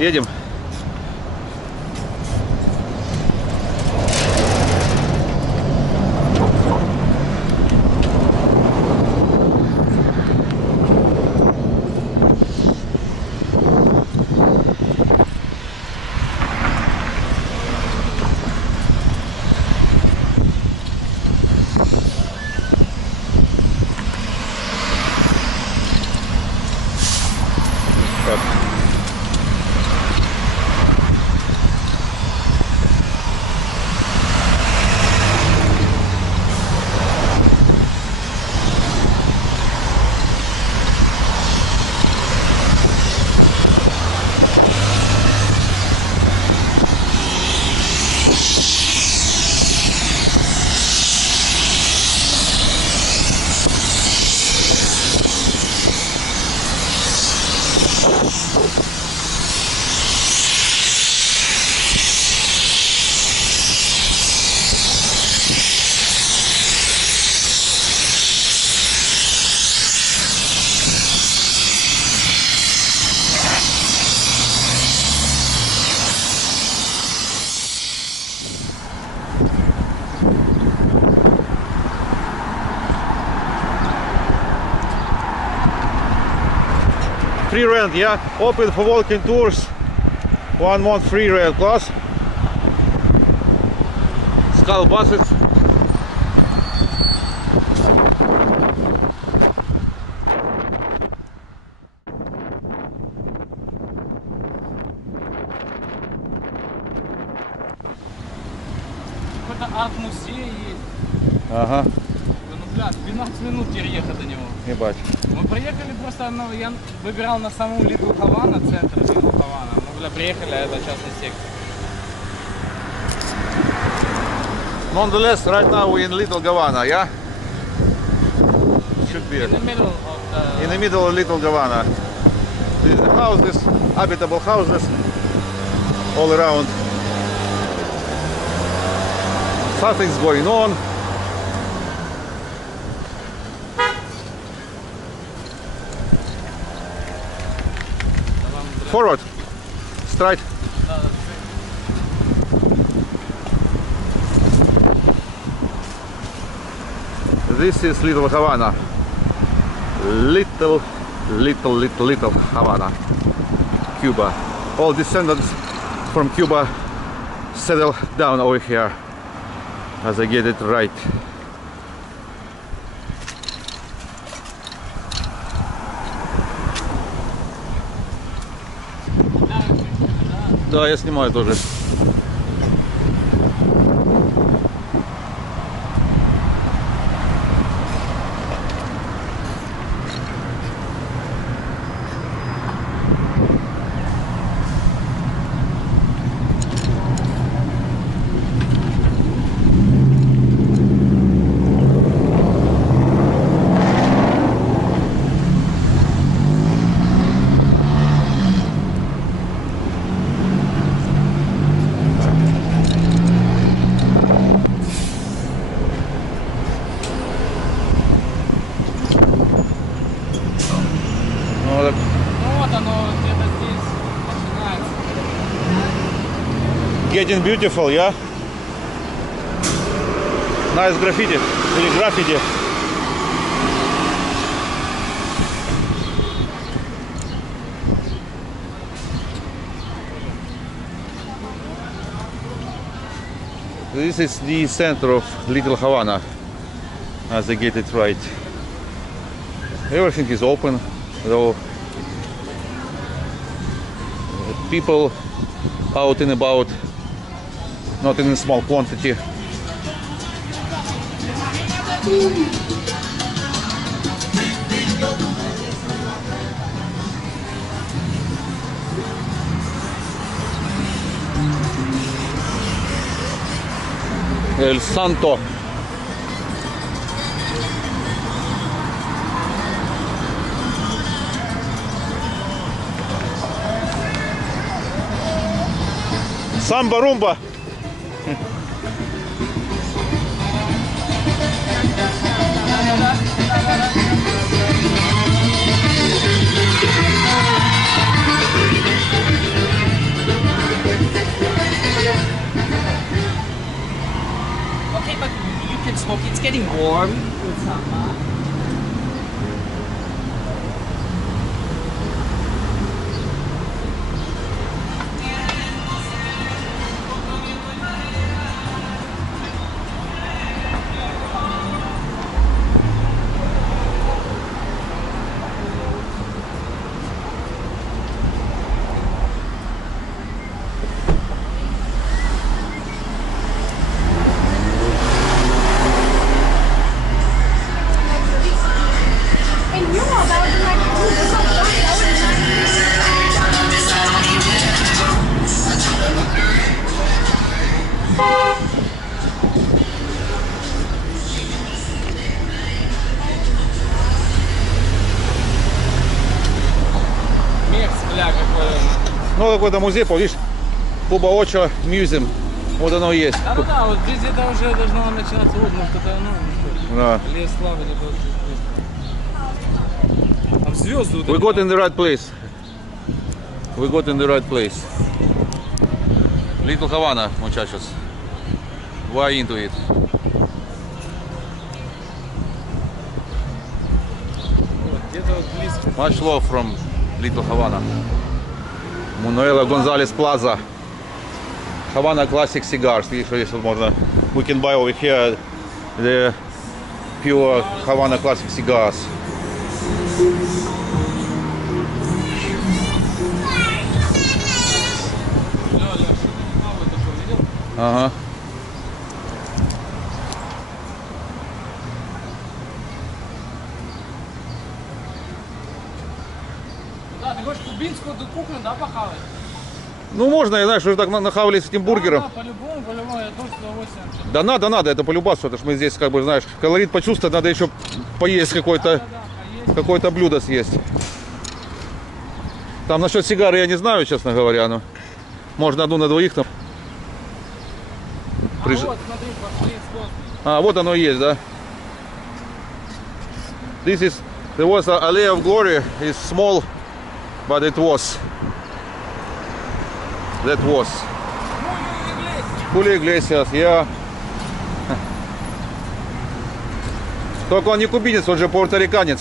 Едем. Free rent, yeah, open for walking tours. 1 month free rent class. Skull buses. Какой-то арт-музей есть. Ага. Ну, бля, 12 минут ехать до него. Ебать. Мы приехали просто, ну, я выбирал на саму Литл Хавана, центр Литл Хавана. Мы, бля, приехали, а это частный сектор. Nonetheless, right now we're in Little Havana, yeah? Should be. In the middle of the... In the middle of Little Havana. These are the houses, habitable houses, all around. Something's going on. Forward, straight. This is Little Havana. Little Havana, Cuba. All descendants from Cuba settle down over here, as I get it right. Да, я снимаю тоже. Getting beautiful, yeah? Nice graffiti. Или graffiti. This is the center of Little Havana, as I get it right. Everything is open, though people out and about, not in a small quantity. El Santo. Samba rumba. getting warm with summer. Ну, какой-то музей, видишь, Куба Очо Мюзеум. Вот оно есть. Да, вот здесь где-то уже должно начинаться, вот, может, это, ну, Да. Лес славы, там звезды. Вот We got in the right place. We got in the right place. Little Havana, muchachos. Why into it? вот, где-то вот близко. Much love from Little Havana. Мануэла Гонзалес Плаза. Havana Classic Cigars. Видишь, здесь вот можно. We can buy over here the pure Havana Classic Cigars. Ага. Да, ты хочешь кубинскую кухню, да, похавать? Ну можно, я знаю, что так нахавались этим бургером. Да, по-любому, я тоже с удовольствием. Да надо, это полюбасу, это ж мы здесь, как бы, знаешь, колорит почувствовать, надо еще поесть какое-то Поесть. какое-то блюдо съесть. Там насчет сигары я не знаю, честно говоря, но можно одну на двоих там. Вот, смотри, пошли сложно. А, вот оно и есть, да? This is, there was a Alley of Glory, it's small, but it was. That was. Julio Iglesias, я. Только он не кубинец, он же пуэрториканец.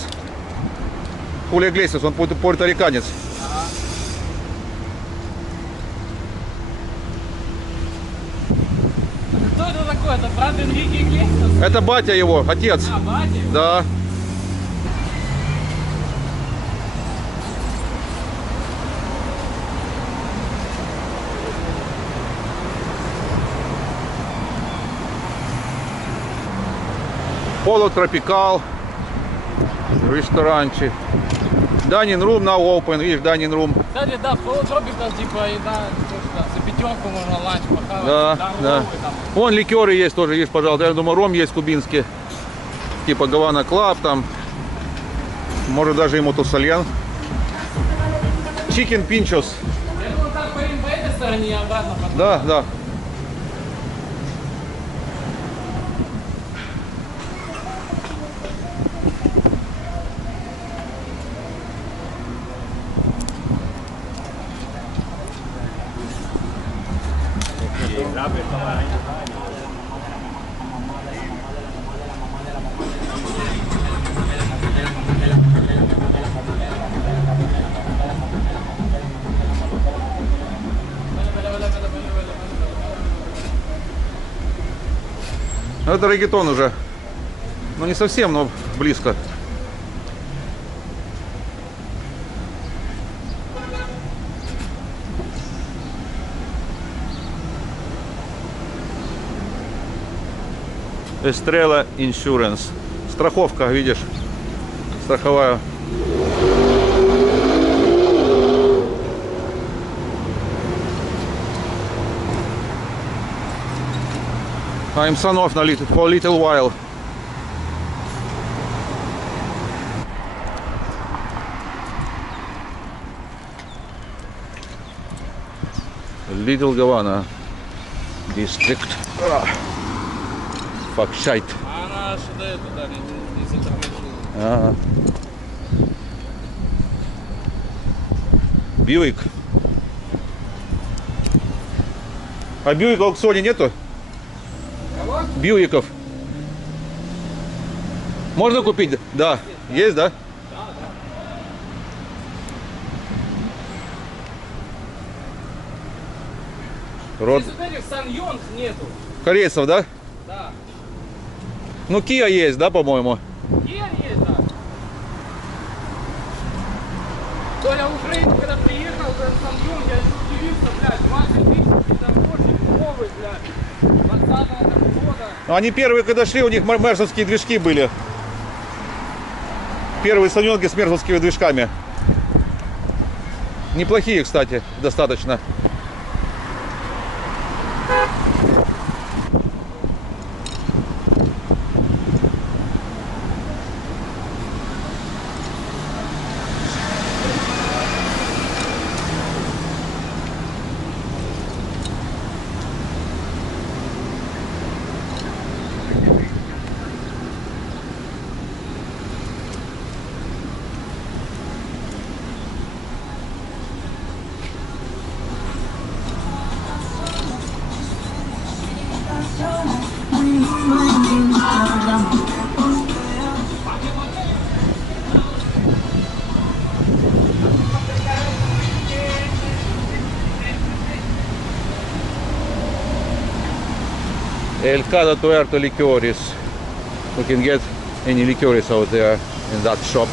Julio Iglesias, он пуэрториканец. Кто это такой? Это брат Энрике Иглесиас? Это батя его, отец. А, батя? Да. Polo Tropical, ресторанчик. Dining room now open, видишь, dining room. Кстати, да, в Polo Tropical, типа, еда, за пятерку можно ланч похавать. Да, да. Там. Вон ликеры есть тоже, есть, пожалуйста. Я думаю, ром есть кубинский. Типа Гавана Клаб там. Может даже и Мотусальян. Chicken Pinchos. Я думаю, так поедем по этой стороне и обратно потом. Да, да. Ну, это реггетон уже. Ну, не совсем, но близко. Estrella Insurance. Страховка, видишь? Страховая. I'm son off now for a little while. Little Havana District. Fuck shite. А она сюда туда не затормозила. Ага. Бьюик. А Бьюика в аукционе нету? Кого? Бьюиков. Можно купить? Да. Есть, да? Род Здесь вот этих Саньонг нету. корейцев, да? Да. Ну, Kia есть, да, по-моему? Kia есть, да. Толя в Украину, когда приехал, этот Саньонг, я удивился, блядь, 20 тысяч, бездорожник новый, блядь, 20-го года. Ну, они первые, когда шли, у них мерсовские движки были. Первые санёнки с мерсовскими движками. Неплохие, кстати, достаточно. El Cada Tuerto Licores. We can get any liqueurs out there in that shop.